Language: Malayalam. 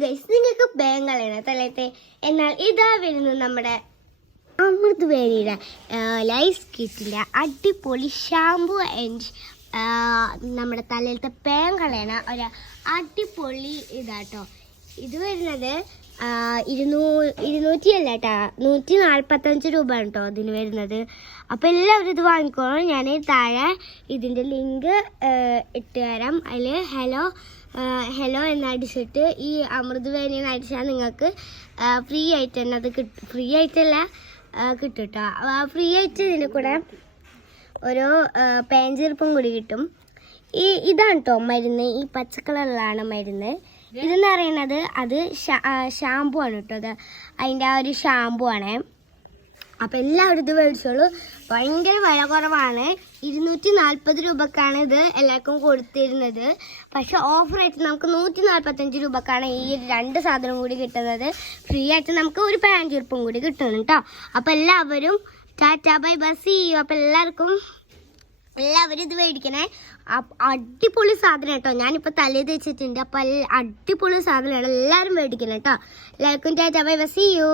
ഗൈസ് നിങ്ങൾക്ക് ബേങ്ങളാണ് തലത്തെ എന്നാൽ ഇതാ വരുന്നു നമ്മുടെ അമൃത് വേരിയുടെ ലൈഫ് കിറ്റിന്റെ അടിപൊളി ഷാമ്പു ആൻഡ് നമ്മുടെ തലയിലത്തെ പേങ്കളയാണ് ഒരു അടിപൊളി ഇതാട്ടോ. ഇത് വരുന്നത് ഇരുന്നൂ ഇരുന്നൂറ്റി അല്ല കേട്ടാ നൂറ്റി നാൽപ്പത്തഞ്ച് രൂപ കേട്ടോ അതിന് വരുന്നത്. അപ്പോൾ എല്ലാവരും ഇത് വാങ്ങിക്കോളും. ഞാൻ താഴെ ഇതിന്റെ ലിങ്ക് ഇട്ട് തരാം. അതിൽ ഹലോ ഹലോ എന്നടിച്ചിട്ട് ഈ അമൃത് വേനി അടിച്ചാൽ നിങ്ങൾക്ക് ഫ്രീ ആയിട്ട് തന്നെ അത് കിട്ടും ഫ്രീ ആയിട്ടല്ല കിട്ടും കേട്ടോ ഫ്രീ ആയിട്ട് ഇതിൽ കൂടെ ഓരോ പേഞ്ചീർപ്പും കൂടി കിട്ടും. ഈ ഇതാണ് കേട്ടോ മരുന്ന്. ഈ പച്ച കളറിലാണ് മരുന്ന്. ഇതെന്ന് പറയുന്നത് അത് ഷാമ്പു ആണ് കേട്ടോ അത് അതിന്റെ ആ ഒരു ഷാമ്പു ആണ്. അപ്പം എല്ലാവരും ഇത് മേടിച്ചോളൂ. ഭയങ്കര വില കുറവാണ്. ഇരുന്നൂറ്റി നാൽപ്പത് രൂപക്കാണ് ഇത് എല്ലാവർക്കും കൊടുത്തിരുന്നത്. പക്ഷെ ഓഫറായിട്ട് നമുക്ക് നൂറ്റി നാൽപ്പത്തഞ്ച് രൂപക്കാണ് ഈ രണ്ട് സാധനം കൂടി കിട്ടുന്നത്. ഫ്രീ ആയിട്ട് നമുക്ക് ഒരു പതിനഞ്ച് ഉറുപ്പും കൂടി കിട്ടുന്നു കേട്ടോ. അപ്പം എല്ലാവരും ടാറ്റാ ബൈ ബസ് ചെയ്യും അപ്പം എല്ലാവർക്കും എല്ലാവരും ഇത് മേടിക്കണേ. അടിപൊളി സാധനം കേട്ടോ. ഞാനിപ്പോൾ തലേ തേച്ചിട്ടുണ്ട് അപ്പോൾ അടിപൊളി സാധനമാണ്. എല്ലാവരും മേടിക്കണം കേട്ടോ. എല്ലാവർക്കും ചേച്ചാ ബൈ ബസ് ചെയ്യൂ